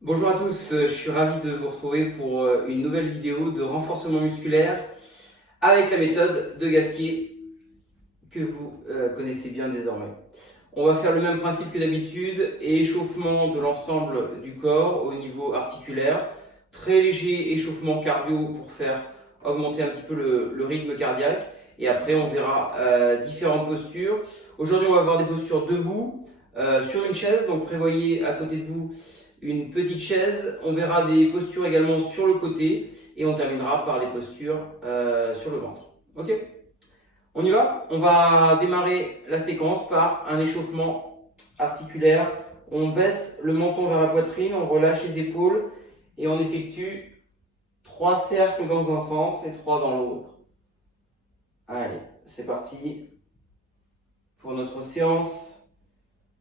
Bonjour à tous, je suis ravi de vous retrouver pour une nouvelle vidéo de renforcement musculaire avec la méthode de Gasquet que vous connaissez bien désormais. On va faire le même principe que d'habitude, échauffement de l'ensemble du corps au niveau articulaire, très léger échauffement cardio pour faire augmenter un petit peu le rythme cardiaque, et après on verra différentes postures. Aujourd'hui on va avoir des postures debout sur une chaise, donc prévoyez à côté de vous une petite chaise. On verra des postures également sur le côté et on terminera par des postures sur le ventre. Ok ? On y va ? On va démarrer la séquence par un échauffement articulaire. On baisse le menton vers la poitrine, on relâche les épaules et on effectue 3 cercles dans un sens et 3 dans l'autre. Allez, c'est parti pour notre séance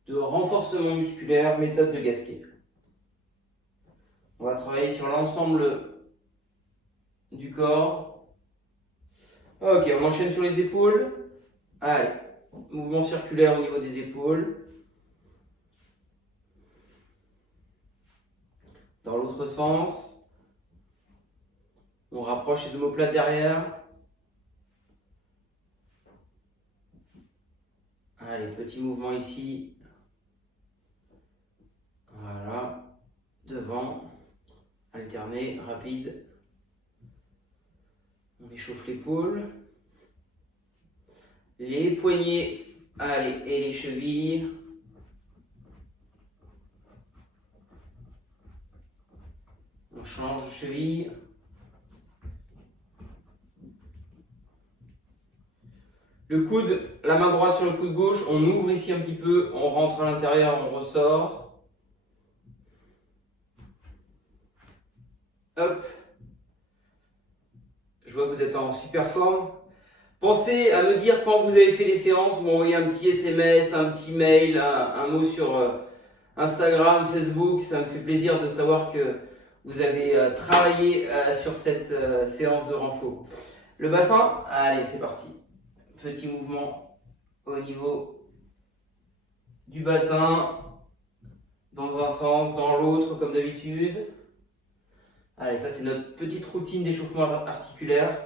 de renforcement musculaire, méthode de Gasquet. On va travailler sur l'ensemble du corps. Ok, on enchaîne sur les épaules. Allez, mouvement circulaire au niveau des épaules. Dans l'autre sens, on rapproche les omoplates derrière. Allez, petit mouvement ici. Voilà, devant. Alterner, rapide. On échauffe l'épaule. Les poignets, allez, et les chevilles. On change de cheville. Le coude, la main droite sur le coude gauche, on ouvre ici un petit peu, on rentre à l'intérieur, on ressort. Hop. Je vois que vous êtes en super forme. Pensez à me dire quand vous avez fait les séances, vous m'envoyez un petit SMS, un petit mail, un mot sur Instagram, Facebook. Ça me fait plaisir de savoir que vous avez travaillé sur cette séance de renfort. Le bassin, allez, c'est parti. Petit mouvement au niveau du bassin, dans un sens, dans l'autre, comme d'habitude. Allez, ça c'est notre petite routine d'échauffement articulaire.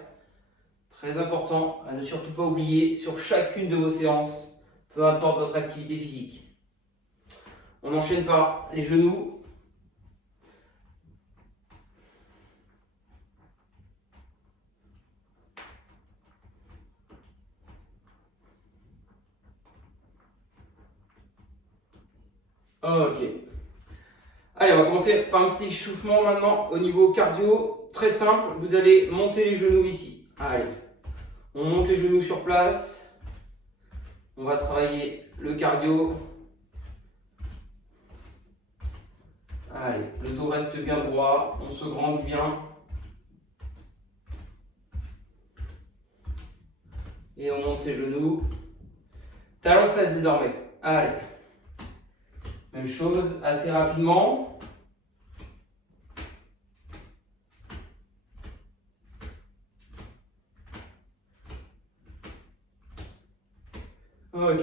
Très important à ne surtout pas oublier sur chacune de vos séances, peu importe votre activité physique. On enchaîne par les genoux. Ok. Allez, on va commencer par un petit échauffement maintenant au niveau cardio. Très simple, vous allez monter les genoux ici. Allez, on monte les genoux sur place. On va travailler le cardio. Allez, le dos reste bien droit, on se grandit bien. Et on monte ses genoux. Talons fesses désormais. Allez. Même chose, assez rapidement. Ok.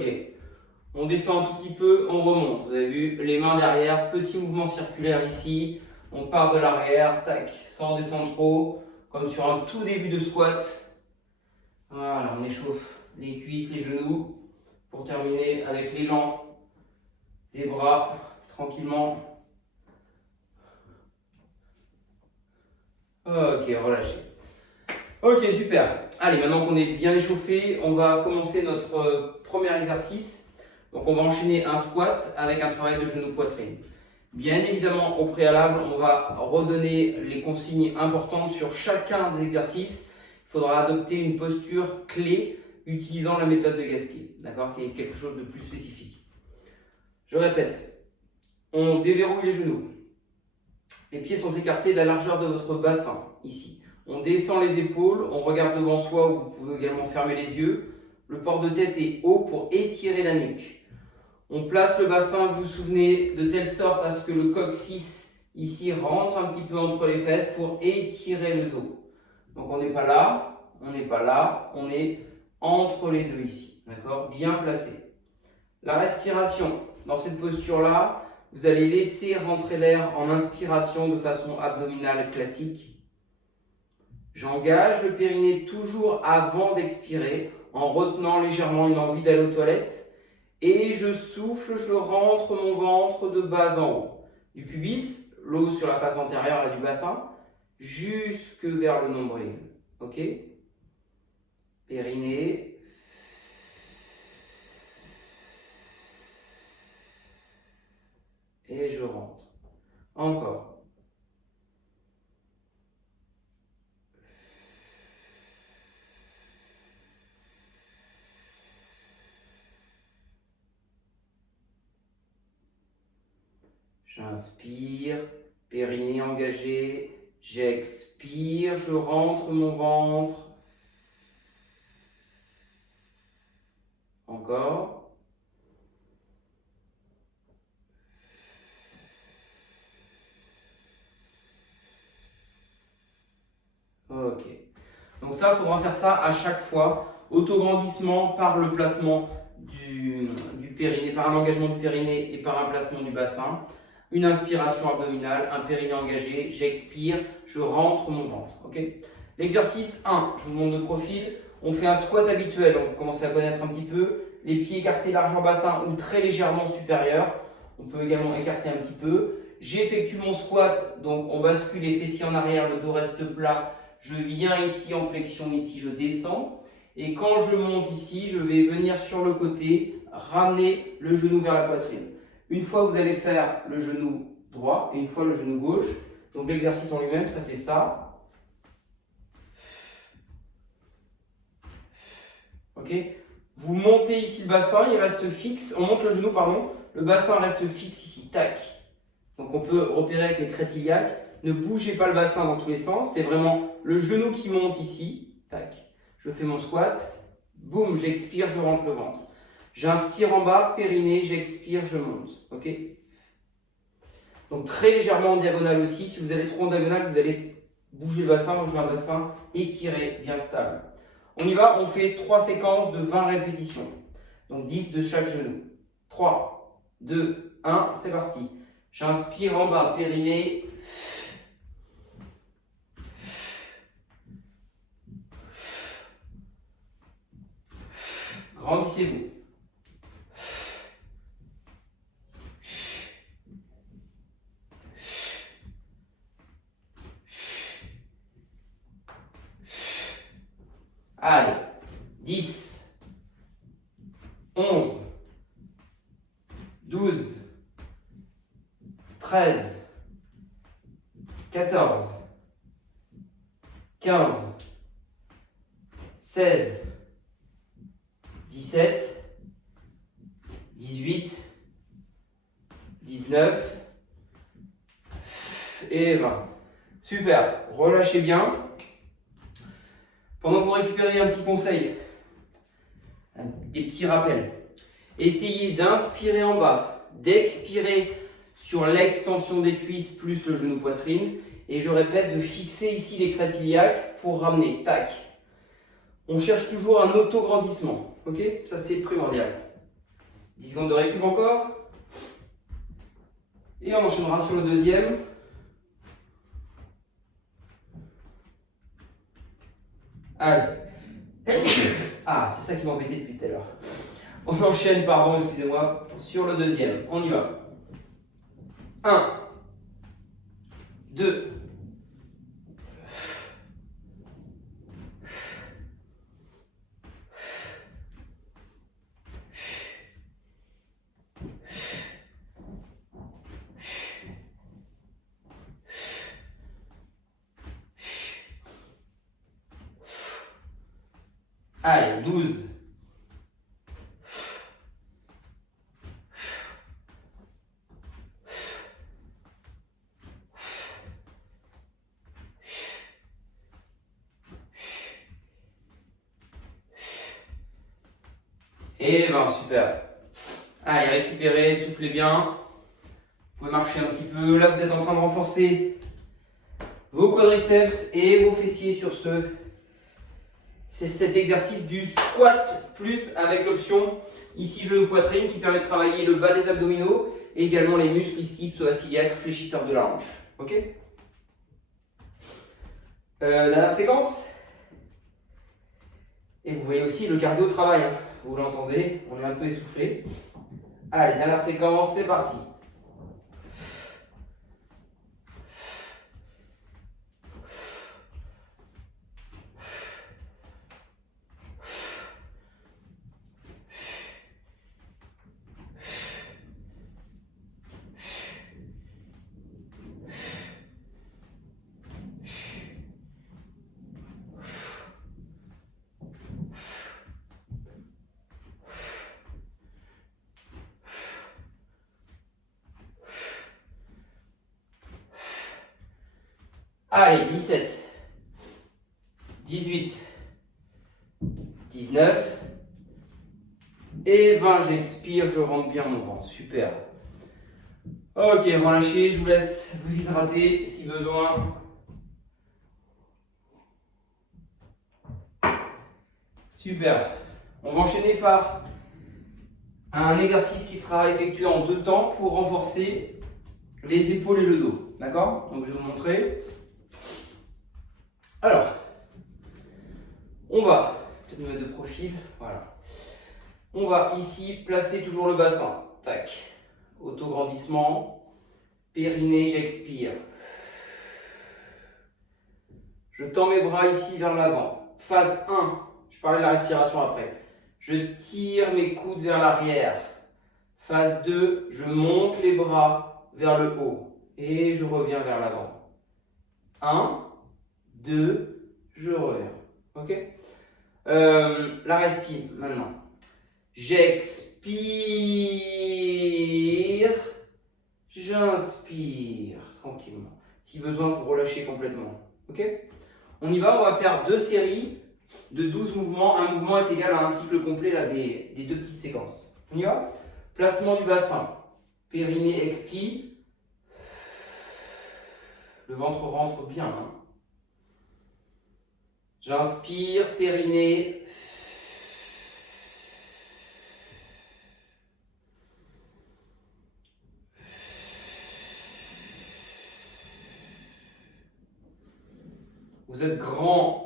On descend un tout petit peu, on remonte. Vous avez vu, les mains derrière, petit mouvement circulaire ici. On part de l'arrière, tac, sans descendre trop, comme sur un tout début de squat. Voilà, on échauffe les cuisses, les genoux, pour terminer avec l'élan des bras, tranquillement. Ok, relâchez. Ok, super. Allez, maintenant qu'on est bien échauffé, on va commencer notre premier exercice. Donc on va enchaîner un squat avec un travail de genou-poitrine. Bien évidemment, au préalable, on va redonner les consignes importantes sur chacun des exercices. Il faudra adopter une posture clé utilisant la méthode de Gasquet, d'accord, qui est quelque chose de plus spécifique. Je répète, on déverrouille les genoux. Les pieds sont écartés de la largeur de votre bassin, ici. On descend les épaules, on regarde devant soi, où vous pouvez également fermer les yeux. Le port de tête est haut pour étirer la nuque. On place le bassin, vous vous souvenez, de telle sorte à ce que le coccyx ici rentre un petit peu entre les fesses pour étirer le dos. Donc on n'est pas là, on n'est pas là, on est entre les deux ici, d'accord? Bien placé. La respiration, dans cette posture-là, vous allez laisser rentrer l'air en inspiration de façon abdominale classique. J'engage le périnée toujours avant d'expirer, en retenant légèrement une envie d'aller aux toilettes. Et je souffle, je rentre mon ventre de bas en haut. Du pubis, l'eau sur la face antérieure là, du bassin, jusque vers le nombril. Ok? Périnée. Et je rentre. Encore. J'inspire, périnée engagé. J'expire, je rentre mon ventre. Encore. Ok. Donc ça, il faudra faire ça à chaque fois. Autograndissement par le placement du périnée, par un engagement du périnée et par un placement du bassin. Une inspiration abdominale, un périnée engagé, j'expire, je rentre mon ventre. Okay. L'exercice 1, je vous montre de profil. On fait un squat habituel, on commence à connaître un petit peu. Les pieds écartés largeur bassin ou très légèrement supérieurs. On peut également écarter un petit peu. J'effectue mon squat, donc on bascule les fessiers en arrière, le dos reste plat. Je viens ici en flexion, ici je descends. Et quand je monte ici, je vais venir sur le côté, ramener le genou vers la poitrine. Une fois, vous allez faire le genou droit et une fois le genou gauche. Donc l'exercice en lui-même, ça fait ça. Ok. Vous montez ici le bassin, il reste fixe. On monte le genou, pardon. Le bassin reste fixe ici. Tac. Donc on peut repérer avec les crêtes iliaques. Ne bougez pas le bassin dans tous les sens. C'est vraiment le genou qui monte ici. Tac. Je fais mon squat. Boum, j'expire, je rentre le ventre. J'inspire en bas, périnée, j'expire, je monte. Ok. Donc très légèrement en diagonale aussi. Si vous allez trop en diagonale, vous allez bouger le bassin. Moi, je veux un bassin étiré, bien stable. On y va, on fait 3 séquences de 20 répétitions. Donc 10 de chaque genou. 3, 2, 1, c'est parti. J'inspire en bas, périnée. Grandissez-vous. Allez, 10, 11, 12, 13, 14, 15, 16, 17, 18, 19 et 20. Super, relâchez bien. Pendant que vous récupérez un petit conseil, des petits rappels. Essayez d'inspirer en bas, d'expirer sur l'extension des cuisses plus le genou poitrine. Et je répète, de fixer ici les crêtes iliaques pour ramener. Tac. On cherche toujours un auto-grandissement. Ok? Ça, c'est primordial. 10 secondes de récup encore. Et on enchaînera sur le deuxième. Allez. Ah, c'est ça qui m'embêtait depuis tout à l'heure. On enchaîne, pardon, excusez-moi, sur le deuxième. On y va. 1, 2, 12. Et 20, super. Allez, récupérez, soufflez bien. Vous pouvez marcher un petit peu. Là, vous êtes en train de renforcer vos quadriceps et vos fessiers sur c'est cet exercice du squat plus avec l'option ici genou poitrine qui permet de travailler le bas des abdominaux et également les muscles ici psoas-iliaque, fléchisseur de la hanche. Ok. Dernière séquence. Et vous voyez aussi le cardio travail. Hein. Vous l'entendez, on est un peu essoufflé. Allez, dernière séquence, c'est parti. Allez, 17, 18, 19 et 20. J'expire, je rentre bien mon ventre. Super. Ok, relâchez, je vous laisse vous hydrater si besoin. Super. On va enchaîner par un exercice qui sera effectué en 2 temps pour renforcer les épaules et le dos. D'accord? Donc je vais vous montrer. Alors, on va peut-être me mettre de profil. Voilà. On va ici placer toujours le bassin. Tac. Autograndissement. Périnée, j'expire. Je tends mes bras ici vers l'avant. Phase 1. Je parlais de la respiration après. Je tire mes coudes vers l'arrière. Phase 2. Je monte les bras vers le haut. Et je reviens vers l'avant. 1, 2, je reviens. Ok? La respire maintenant. J'expire. J'inspire tranquillement. Si besoin, vous relâchez complètement. Ok? On y va, on va faire 2 séries de 12 mouvements. Un mouvement est égal à un cycle complet là, des 2 petites séquences. On y va? Placement du bassin. Périnée expire. Le ventre rentre bien. Hein. J'inspire, périnée. Vous êtes grand.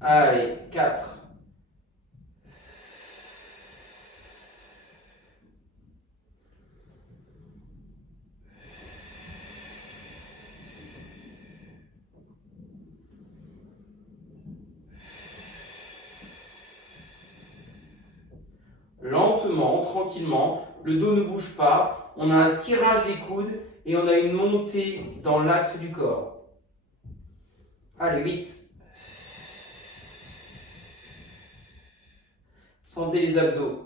Allez, 4. Lentement, tranquillement, le dos ne bouge pas, on a un tirage des coudes et on a une montée dans l'axe du corps. Allez, 8. Sentez les abdos.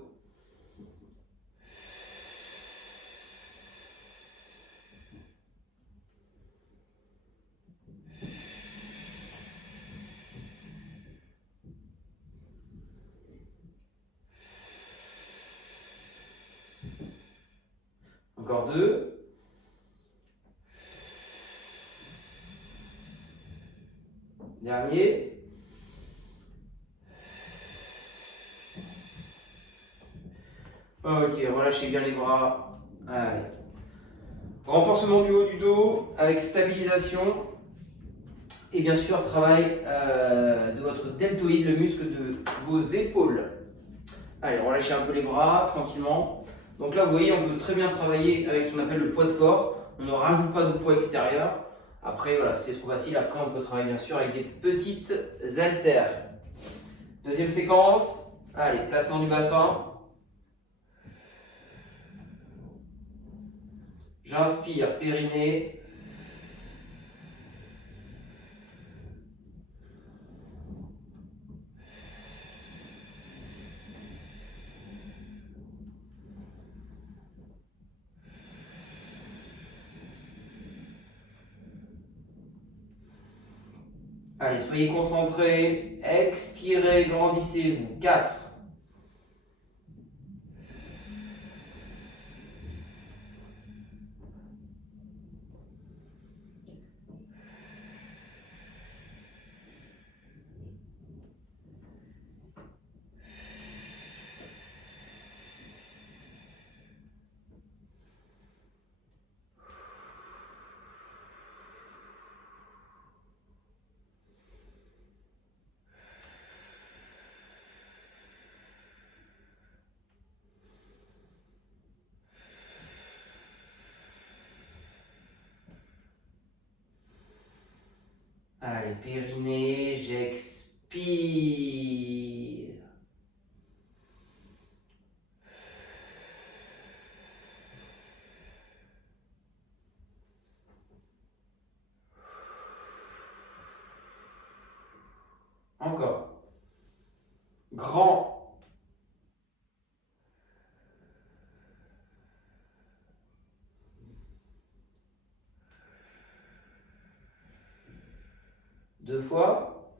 Encore 2. Dernier. Ok, relâchez bien les bras. Allez. Renforcement du haut du dos avec stabilisation. Et bien sûr, travail de votre deltoïde, le muscle de vos épaules. Allez, relâchez un peu les bras tranquillement. Donc là, vous voyez, on peut très bien travailler avec ce qu'on appelle le poids de corps. On ne rajoute pas de poids extérieur. Après, voilà, c'est trop facile. Après, on peut travailler bien sûr avec des petites haltères. Deuxième séquence. Allez, placement du bassin. J'inspire, périnée. Allez, soyez concentrés. Expirez, grandissez-vous. 4. Allez, périnée, j'expire. Encore. Grand. Deux fois.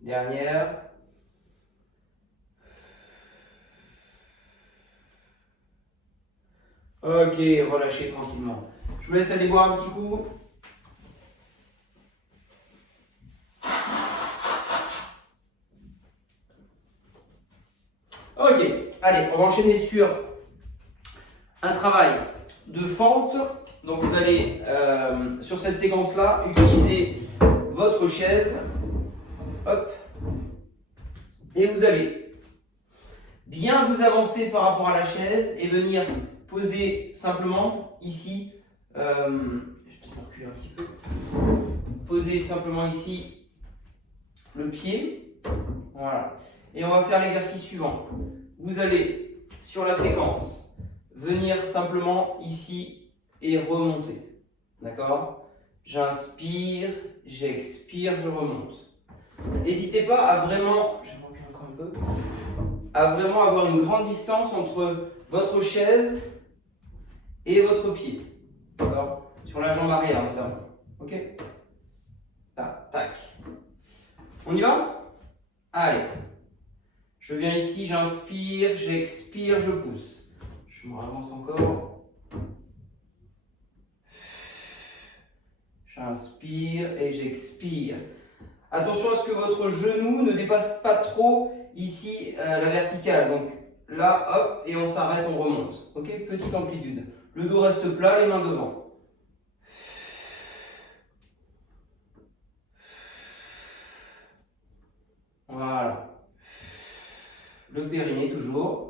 Dernière. Ok, relâchez tranquillement. Je vous laisse aller boire un petit coup. Ok, allez, on va enchaîner sur un travail de fente. Donc vous allez, sur cette séquence-là, utiliser votre chaise. Hop. Et vous allez bien vous avancer par rapport à la chaise et venir poser simplement ici. Je vais peut-être reculer un petit peu. Poser simplement ici le pied. Voilà. Et on va faire l'exercice suivant. Vous allez, sur la séquence, venir simplement ici et remonter. D'accord? J'inspire, j'expire, je remonte. N'hésitez pas à vraiment, je vais reculer encore un peu, à vraiment avoir une grande distance entre votre chaise et votre pied. D'accord? Sur la jambe arrière notamment. Ok? Là, tac. On y va? Allez. Je viens ici, j'inspire, j'expire, je pousse. Je me avance encore. J'inspire et j'expire. Attention à ce que votre genou ne dépasse pas trop ici la verticale. Donc là, hop, et on s'arrête, on remonte. Ok? Petite amplitude. Le dos reste plat, les mains devant. Voilà. Le périnée toujours.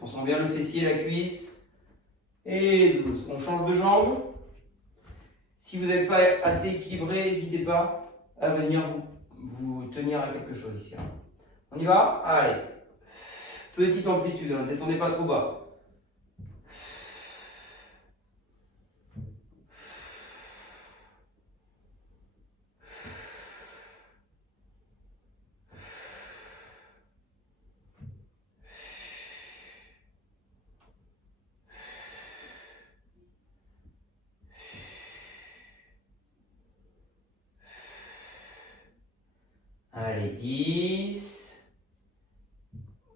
On sent bien le fessier, la cuisse. Et douce. On change de jambe. Si vous n'êtes pas assez équilibré, n'hésitez pas à venir vous tenir à quelque chose ici. On y va? Allez. Petite amplitude, ne descendez pas trop bas. Allez, 10,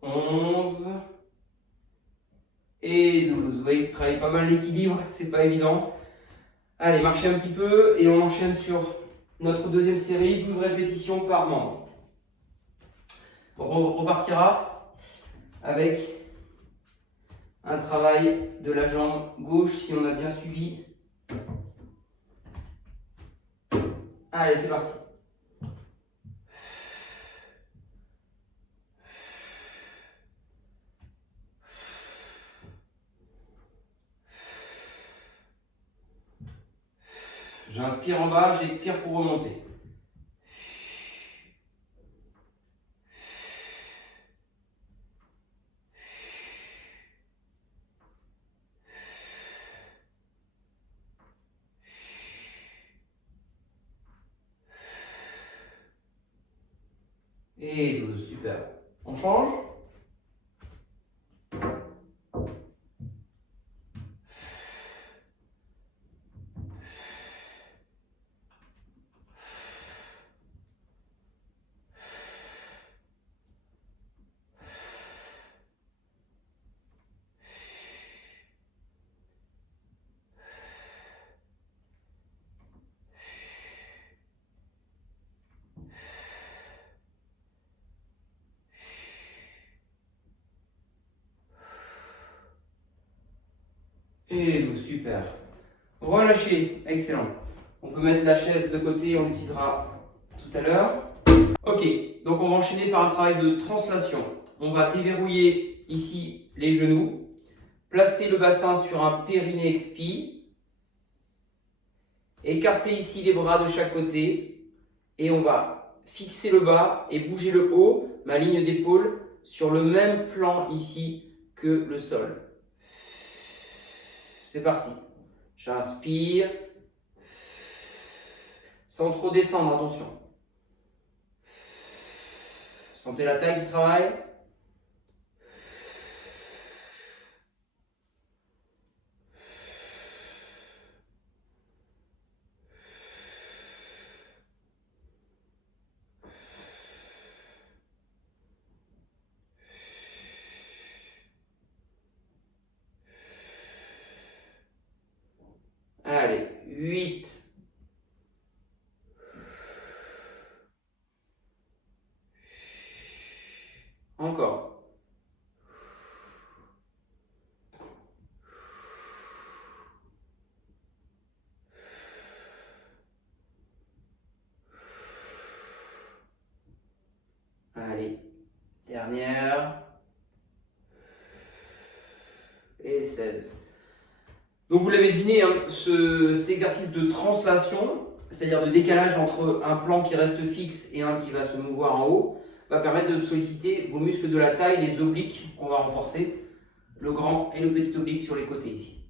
11 et 12. Vous voyez que vous travaillez pas mal l'équilibre, c'est pas évident. Allez, marchez un petit peu et on enchaîne sur notre deuxième série, 12 répétitions par membre. On repartira avec un travail de la jambe gauche si on a bien suivi. Allez, c'est parti. J'inspire en bas, j'expire pour remonter. Et 12, super. On change. Et nous, super. Relâchez, excellent. On peut mettre la chaise de côté, on l'utilisera tout à l'heure. Ok, donc on va enchaîner par un travail de translation. On va déverrouiller ici les genoux, placer le bassin sur un périnée expi, écarter ici les bras de chaque côté et on va fixer le bas et bouger le haut, ma ligne d'épaule, sur le même plan ici que le sol. C'est parti. J'inspire, sans trop descendre, attention. Sentez la taille du travail. Allez, 8. Encore. Allez, dernière. Et 16. Donc vous l'avez deviné, hein, cet exercice de translation, c'est-à-dire de décalage entre un plan qui reste fixe et un qui va se mouvoir en haut, va permettre de solliciter vos muscles de la taille, les obliques qu'on va renforcer, le grand et le petit oblique sur les côtés ici.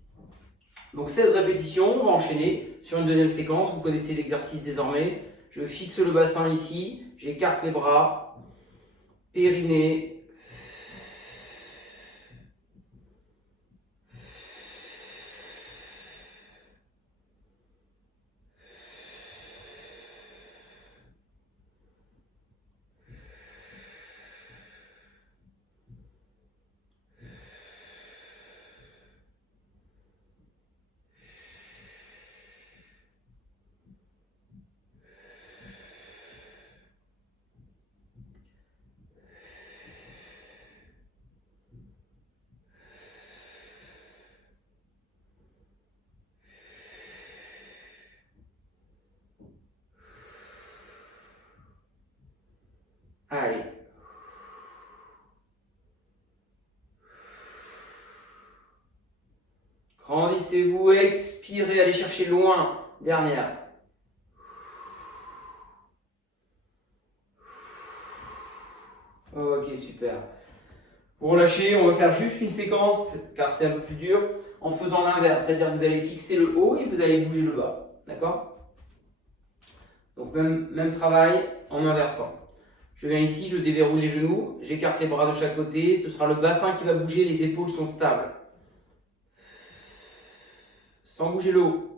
Donc 16 répétitions, on va enchaîner sur une deuxième séquence. Vous connaissez l'exercice désormais. Je fixe le bassin ici, j'écarte les bras, périnée. Allez. Grandissez-vous, expirez, allez chercher loin. Dernière. Ok, super. Pour relâcher, on va faire juste une séquence, car c'est un peu plus dur, en faisant l'inverse. C'est-à-dire que vous allez fixer le haut et vous allez bouger le bas. D'accord? Donc même travail en inversant. Je viens ici, je déverrouille les genoux, j'écarte les bras de chaque côté, ce sera le bassin qui va bouger, les épaules sont stables. Sans bouger le haut.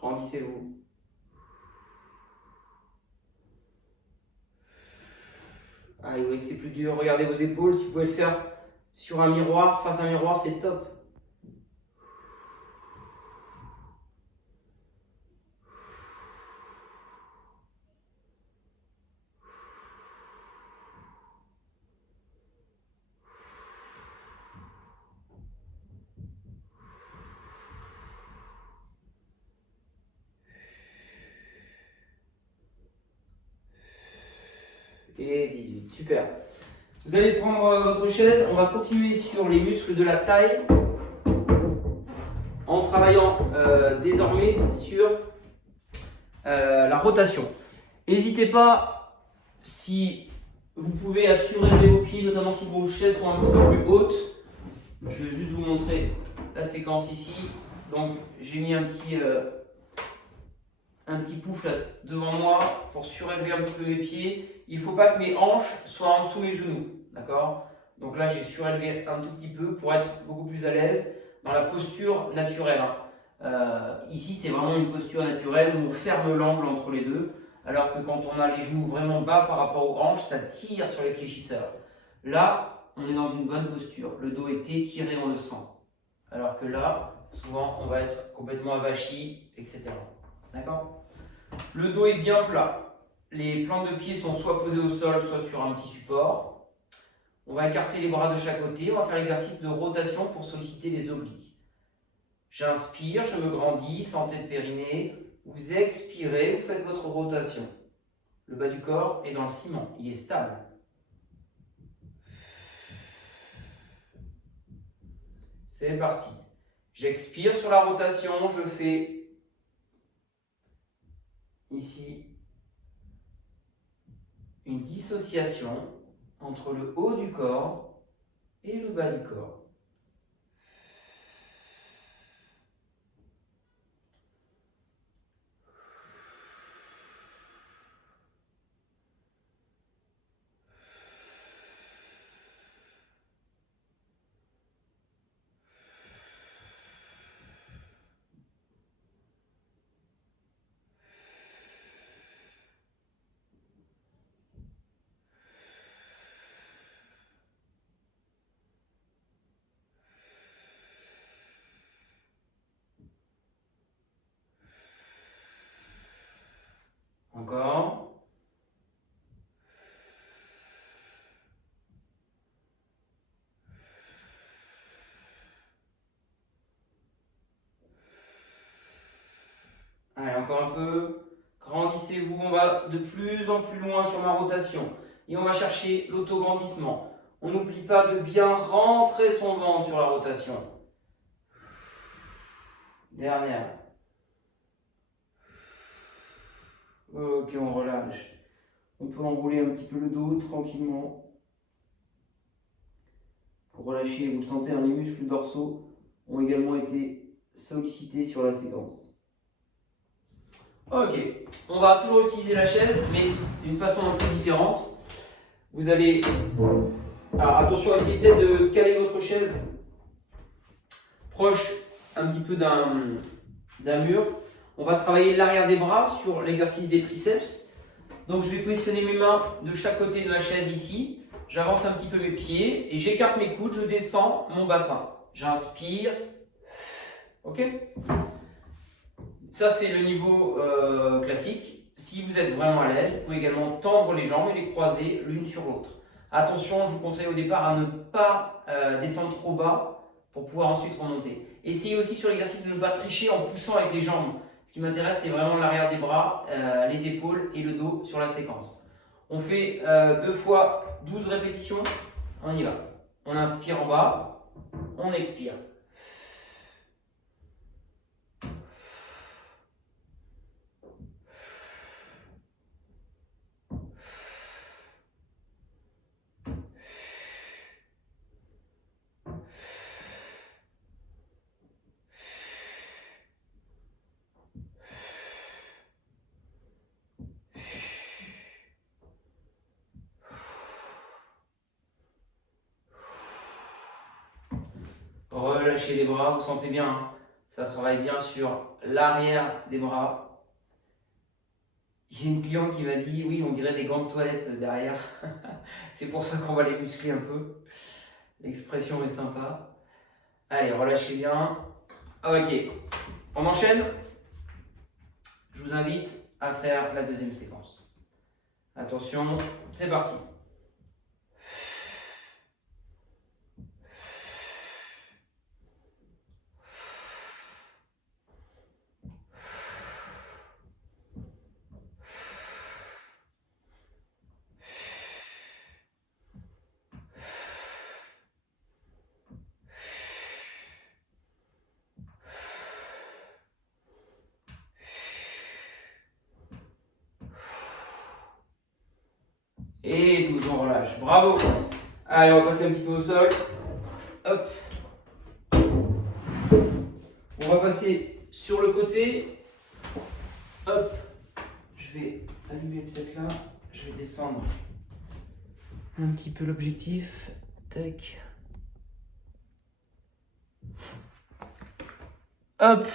Grandissez-vous. Ah, vous voyez que c'est plus dur. Regardez vos épaules. Si vous pouvez le faire sur un miroir, face à un miroir, c'est top. Et 18, super. Vous allez prendre votre chaise, on va continuer sur les muscles de la taille en travaillant désormais sur la rotation. N'hésitez pas, si vous pouvez, à surélever vos pieds, notamment si vos chaises sont un petit peu plus hautes. Je vais juste vous montrer la séquence ici. Donc j'ai mis un petit pouf là devant moi pour surélever un petit peu mes pieds. Il ne faut pas que mes hanches soient en dessous mes genoux, d'accord? Donc là j'ai surélevé un tout petit peu pour être beaucoup plus à l'aise dans la posture naturelle. Ici c'est vraiment une posture naturelle où on ferme l'angle entre les deux, alors que quand on a les genoux vraiment bas par rapport aux hanches, ça tire sur les fléchisseurs. Là, on est dans une bonne posture. Le dos est étiré, on le sent. Alors que là, souvent, on va être complètement avachi, etc. D'accord? Le dos est bien plat. Les plantes de pied sont soit posées au sol, soit sur un petit support. On va écarter les bras de chaque côté. On va faire l'exercice de rotation pour solliciter les obliques. J'inspire, je me grandis, santé de périnée. Vous expirez, vous faites votre rotation. Le bas du corps est dans le ciment, il est stable. C'est parti. J'expire sur la rotation, je fais ici une dissociation entre le haut du corps et le bas du corps. Encore. Allez, encore un peu. Grandissez-vous, on va de plus en plus loin sur ma rotation. Et on va chercher l'autograndissement. On n'oublie pas de bien rentrer son ventre sur la rotation. Dernière. Ok, on relâche. On peut enrouler un petit peu le dos tranquillement. Pour relâcher, vous le sentez, hein, les muscles dorsaux ont également été sollicités sur la séquence. Ok, on va toujours utiliser la chaise, mais d'une façon un peu différente. Vous allez... Alors attention, essayez peut-être de caler votre chaise proche un petit peu d'un mur. On va travailler l'arrière des bras sur l'exercice des triceps. Donc je vais positionner mes mains de chaque côté de la chaise ici. J'avance un petit peu mes pieds et j'écarte mes coudes, je descends mon bassin. J'inspire. Ok ? Ça, c'est le niveau classique. Si vous êtes vraiment à l'aise, vous pouvez également tendre les jambes et les croiser l'une sur l'autre. Attention, je vous conseille au départ à ne pas descendre trop bas pour pouvoir ensuite remonter. Essayez aussi sur l'exercice de ne pas tricher en poussant avec les jambes. Ce qui m'intéresse, c'est vraiment l'arrière des bras, les épaules et le dos sur la séquence. On fait 2 fois 12 répétitions. On y va. On inspire en bas, on expire. Relâchez les bras, vous sentez bien, hein, ça travaille bien sur l'arrière des bras. Il y a une cliente qui m'a dit, oui, on dirait des gants de toilette derrière. C'est pour ça qu'on va les muscler un peu. L'expression est sympa. Allez, relâchez bien. Ok, on enchaîne. Je vous invite à faire la deuxième séquence. Attention, c'est parti. Et 12, on relâche. Bravo. Allez, on va passer un petit peu au sol. Hop. On va passer sur le côté. Hop. Je vais allumer peut-être là. Je vais descendre un petit peu l'objectif. Tac. Hop.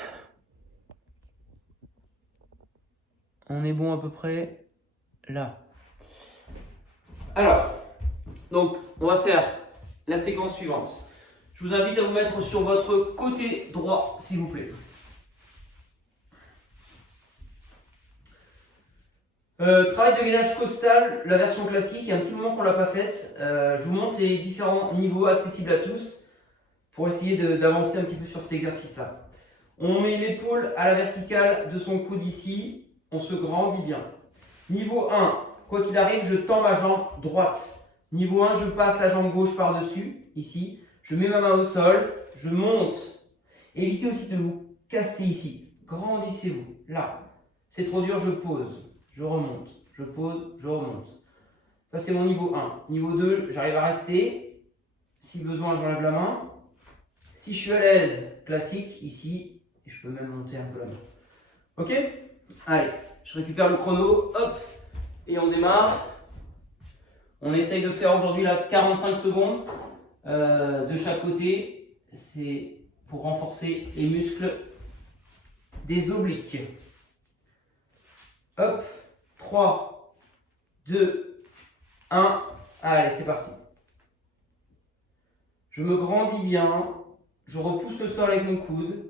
On est bon à peu près là. Alors, donc on va faire la séquence suivante. Je vous invite à vous mettre sur votre côté droit, s'il vous plaît. Travail de gainage costal, la version classique, il y a un petit moment qu'on ne l'a pas faite. Je vous montre les différents niveaux accessibles à tous pour essayer d'avancer un petit peu sur cet exercice-là. On met l'épaule à la verticale de son coude ici, on se grandit bien. Niveau 1, quoi qu'il arrive, je tends ma jambe droite. Niveau 1, je passe la jambe gauche par-dessus, ici. Je mets ma main au sol, je monte. Évitez aussi de vous casser ici. Grandissez-vous, là. C'est trop dur, je pose. Je remonte, je pose, je remonte. Ça, c'est mon niveau 1. Niveau 2, j'arrive à rester. Si besoin, j'enlève la main. Si je suis à l'aise, classique, ici. Et je peux même monter un peu la main. Ok? Allez, je récupère le chrono. Hop! Et on démarre. On essaye de faire aujourd'hui 45 secondes de chaque côté. C'est pour renforcer les muscles des obliques. Hop! 3, 2, 1. Allez, c'est parti. Je me grandis bien. Je repousse le sol avec mon coude.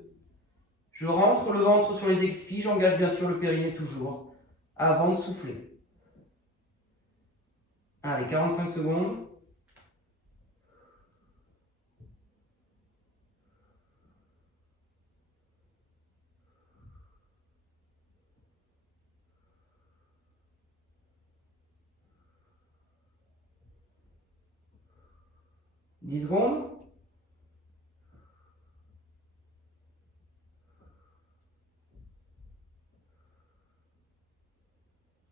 Je rentre le ventre sur les expis. J'engage bien sûr le périnée toujours avant de souffler. Allez, 45 secondes. « 10 secondes.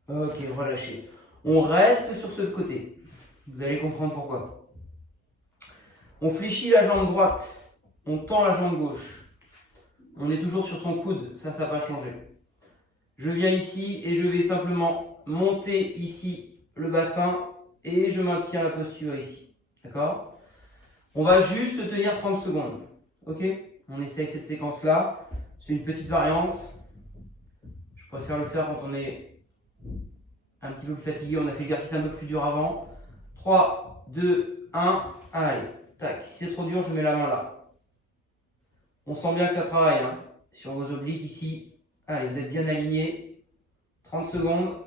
Ok, relâchez. On reste sur ce côté. Vous allez comprendre pourquoi. On fléchit la jambe droite. On tend la jambe gauche. On est toujours sur son coude. Ça n'a pas changé. Je viens ici et je vais simplement monter ici le bassin et je maintiens la posture ici. D'accord? On va juste tenir 30 secondes. Ok? On essaye cette séquence-là. C'est une petite variante. Je préfère le faire quand on est un petit peu fatigué. On a fait l'exercice un peu plus dur avant. 3, 2, 1. Allez. Tac. Si c'est trop dur, je mets la main là. On sent bien que ça travaille hein, sur vos obliques ici. Allez, vous êtes bien alignés. 30 secondes.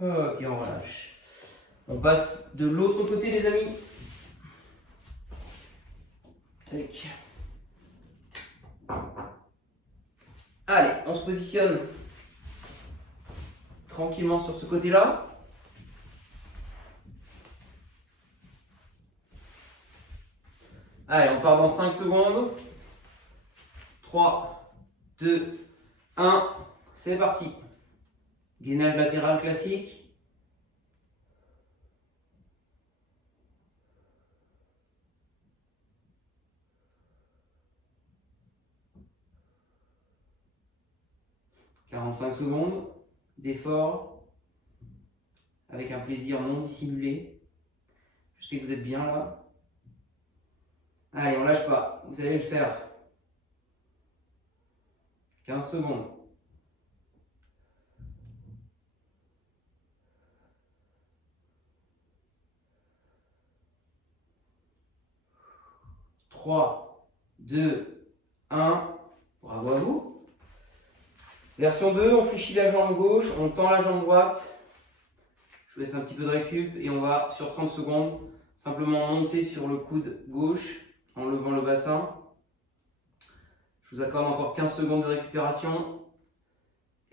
Ok, on relâche. On passe de l'autre côté, les amis. Tac. Allez, on se positionne tranquillement sur ce côté-là. Allez, on part dans 5 secondes. 3, 2, 1. C'est parti. Gainage latéral classique. « 45 secondes d'effort avec un plaisir non dissimulé. Je sais que vous êtes bien là. Allez, on lâche pas. Vous allez le faire. 15 secondes. « 3, 2, 1. Bravo à vous. Version 2, on fléchit la jambe gauche, on tend la jambe droite. Je vous laisse un petit peu de récup et on va, sur 30 secondes, simplement monter sur le coude gauche en levant le bassin. Je vous accorde encore 15 secondes de récupération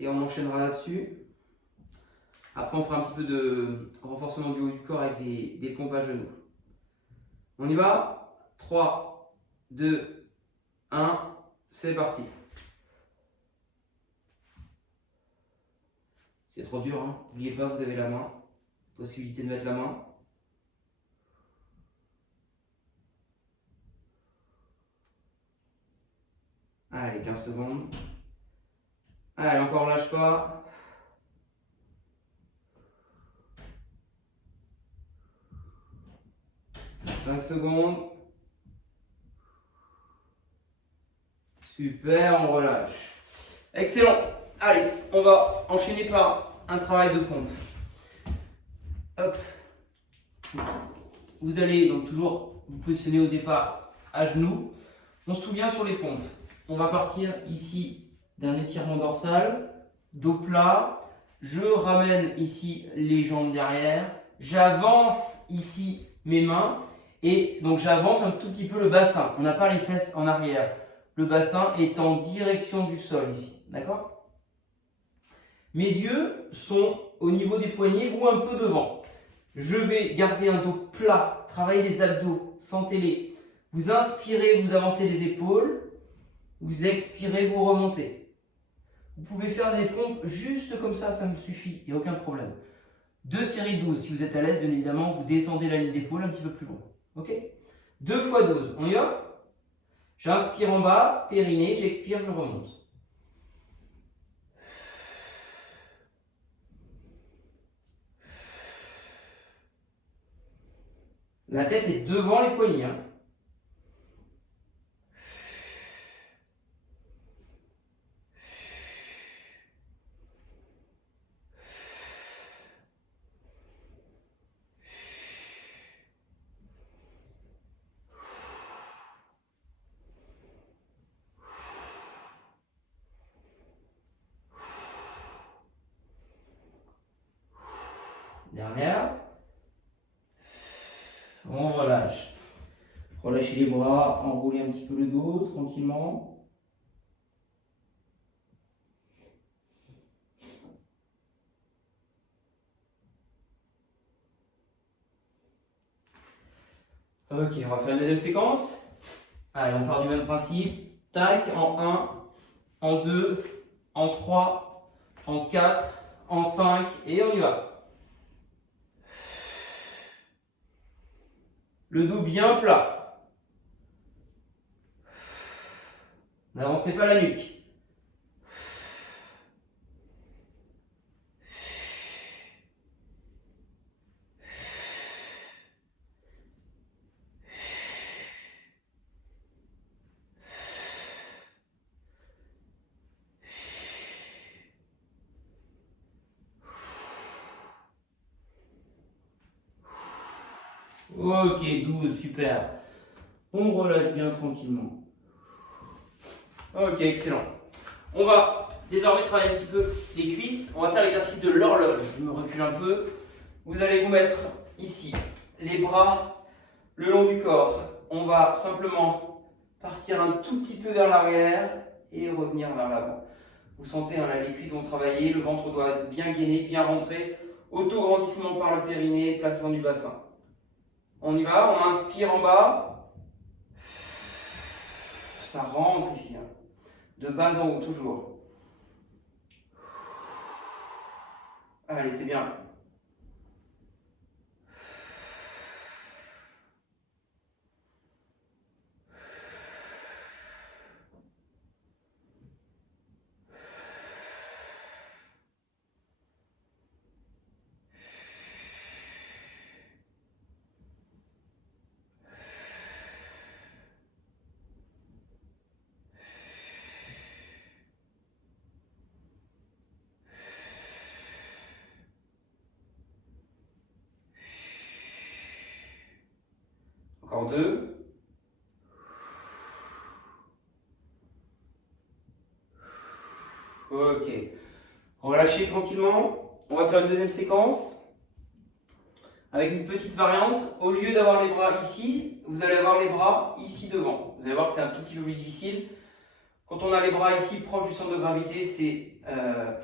et on enchaînera là-dessus. Après, on fera un petit peu de renforcement du haut du corps avec des pompes à genoux. On y va? 3, 2, 1, c'est parti. C'est trop dur, hein? N'oubliez pas, vous avez la main. Possibilité de mettre la main. Allez, 15 secondes. Allez, encore on lâche pas. « 5 secondes. Super, on relâche. Excellent. Allez, on va enchaîner par un travail de pompe. Hop. Vous allez donc toujours vous positionner au départ à genoux. On se souvient sur les pompes. On va partir ici d'un étirement dorsal, dos plat. Je ramène ici les jambes derrière. J'avance ici mes mains. Et donc j'avance un tout petit peu le bassin. On n'a pas les fesses en arrière. Le bassin est en direction du sol ici. D'accord? Mes yeux sont au niveau des poignets ou un peu devant. Je vais garder un dos plat, travailler les abdos, sentez-les. Vous inspirez, vous avancez les épaules. Vous expirez, vous remontez. Vous pouvez faire des pompes juste comme ça me suffit, il n'y a aucun problème. 2 séries de 12, si vous êtes à l'aise, bien évidemment, vous descendez la ligne d'épaule un petit peu plus loin. Ok? 2 fois 12, on y va? J'inspire en bas, périnée, j'expire, je remonte. La tête est devant les poignets. Hein. Dernière. On relâche. Relâchez les bras, enroulez un petit peu le dos tranquillement. Ok, on va faire une deuxième séquence. Allez, on part du même principe. Tac, en 1, en 2, en 3, en 4, en 5, et on y va. Le dos bien plat. N'avancez pas la nuque. Ok, 12, super. On relâche bien tranquillement. Ok, excellent. On va désormais travailler un petit peu les cuisses. On va faire l'exercice de l'horloge. Je me recule un peu. Vous allez vous mettre ici, les bras le long du corps. On va simplement partir un tout petit peu vers l'arrière et revenir vers l'avant. Vous sentez, hein, là, les cuisses vont travailler, le ventre doit être bien gainé, bien rentré. Auto-grandissement par le périnée, placement du bassin. On y va, on inspire en bas. Ça rentre ici, hein. De bas en haut, toujours. Allez, c'est bien. Encore 2. Ok. Relâchez tranquillement. On va faire une deuxième séquence. Avec une petite variante. Au lieu d'avoir les bras ici, vous allez avoir les bras ici devant. Vous allez voir que c'est un tout petit peu plus difficile. Quand on a les bras ici proche du centre de gravité, c'est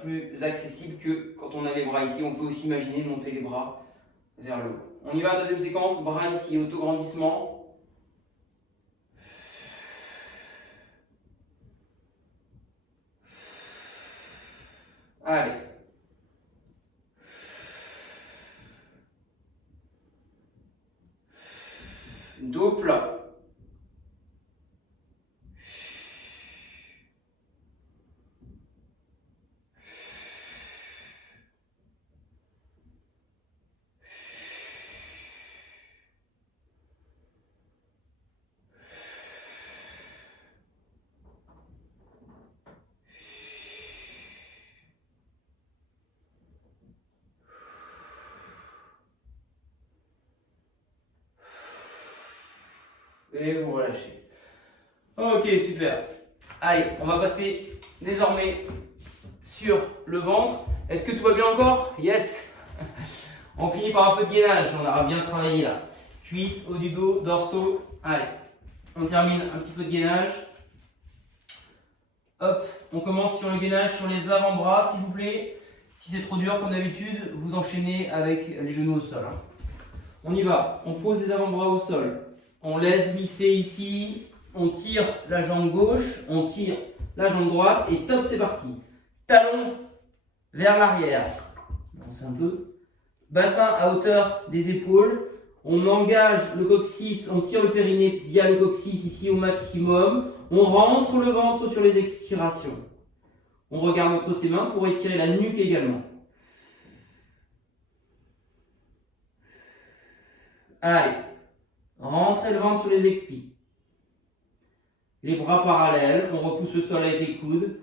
plus accessible que quand on a les bras ici. On peut aussi imaginer monter les bras vers le haut. On y va, deuxième séquence. Bras ici, auto-grandissement. Allez. Dos plat. Et vous relâchez. Ok, super. Allez, on va passer désormais sur le ventre. Est-ce que tout va bien encore? Yes. On finit par un peu de gainage, on aura bien travaillé là. Cuisses, haut du dos, dorsaux. Allez, on termine un petit peu de gainage. Hop, on commence sur le gainage sur les avant-bras, s'il vous plaît. Si c'est trop dur, comme d'habitude, vous enchaînez avec les genoux au sol. Hein. On y va, on pose les avant-bras au sol. On laisse glisser ici, on tire la jambe gauche, on tire la jambe droite et top, c'est parti. Talon vers l'arrière. Avance un peu. Bassin à hauteur des épaules. On engage le coccyx, on tire le périnée via le coccyx ici au maximum. On rentre le ventre sur les expirations. On regarde entre ses mains pour étirer la nuque également. Allez, rentrez le ventre sur les expis. Les bras parallèles, on repousse le sol avec les coudes.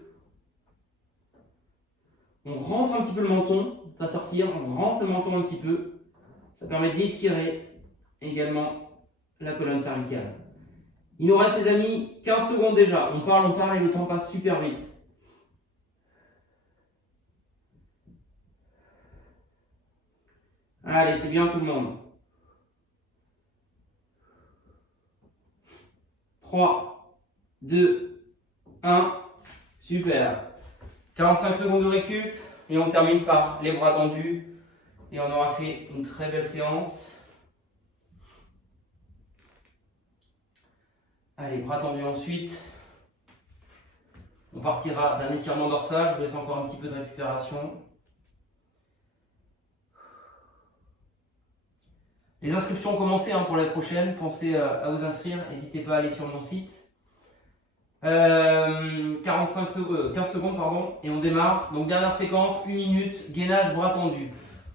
On rentre un petit peu le menton, pas sortir, on rentre le menton un petit peu. Ça permet d'étirer également la colonne cervicale. Il nous reste les amis 15 secondes déjà. On parle et le temps passe super vite. Allez, c'est bien tout le monde. 3, 2, 1. Super. 45 secondes de récup et on termine par les bras tendus. Et on aura fait une très belle séance. Allez, bras tendus ensuite. On partira d'un étirement dorsal. Je vous laisse encore un petit peu de récupération. Les inscriptions ont commencé pour l'année prochaine. Pensez à vous inscrire. N'hésitez pas à aller sur mon site. 15 secondes, pardon, et on démarre. Donc dernière séquence, 1 minute, gainage, bras tendus.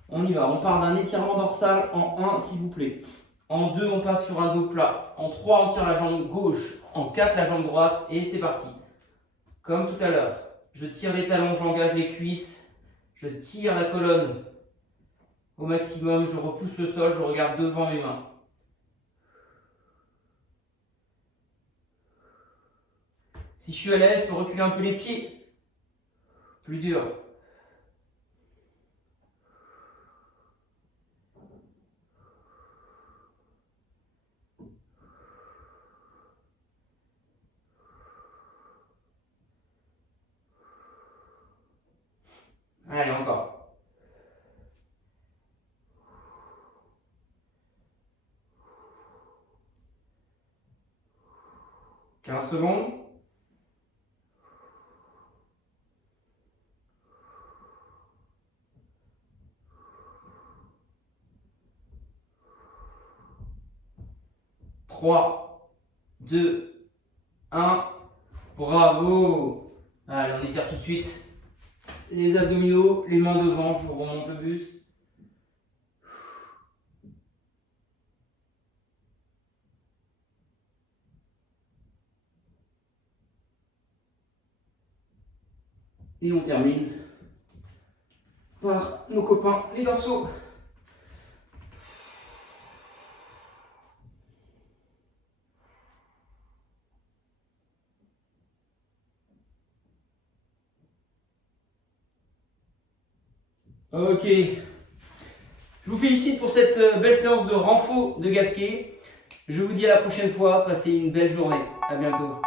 On y va. On part d'un étirement dorsal en 1, s'il vous plaît. En 2, on passe sur un dos plat. En 3, on tire la jambe gauche. En 4, la jambe droite. Et c'est parti. Comme tout à l'heure. Je tire les talons, j'engage les cuisses. Je tire la colonne au maximum. Je repousse le sol, je regarde devant mes mains. Si je suis à l'aise, je peux reculer un peu les pieds. Plus dur. Allez, encore. « 15 secondes. 3, 2, 1. Bravo. Allez, on étire tout de suite les abdominaux, les mains devant, je vous remonte le buste. Et on termine par nos copains, les dorsaux. Ok, je vous félicite pour cette belle séance de renfort de Gasquet. Je vous dis à la prochaine fois, passez une belle journée. À bientôt.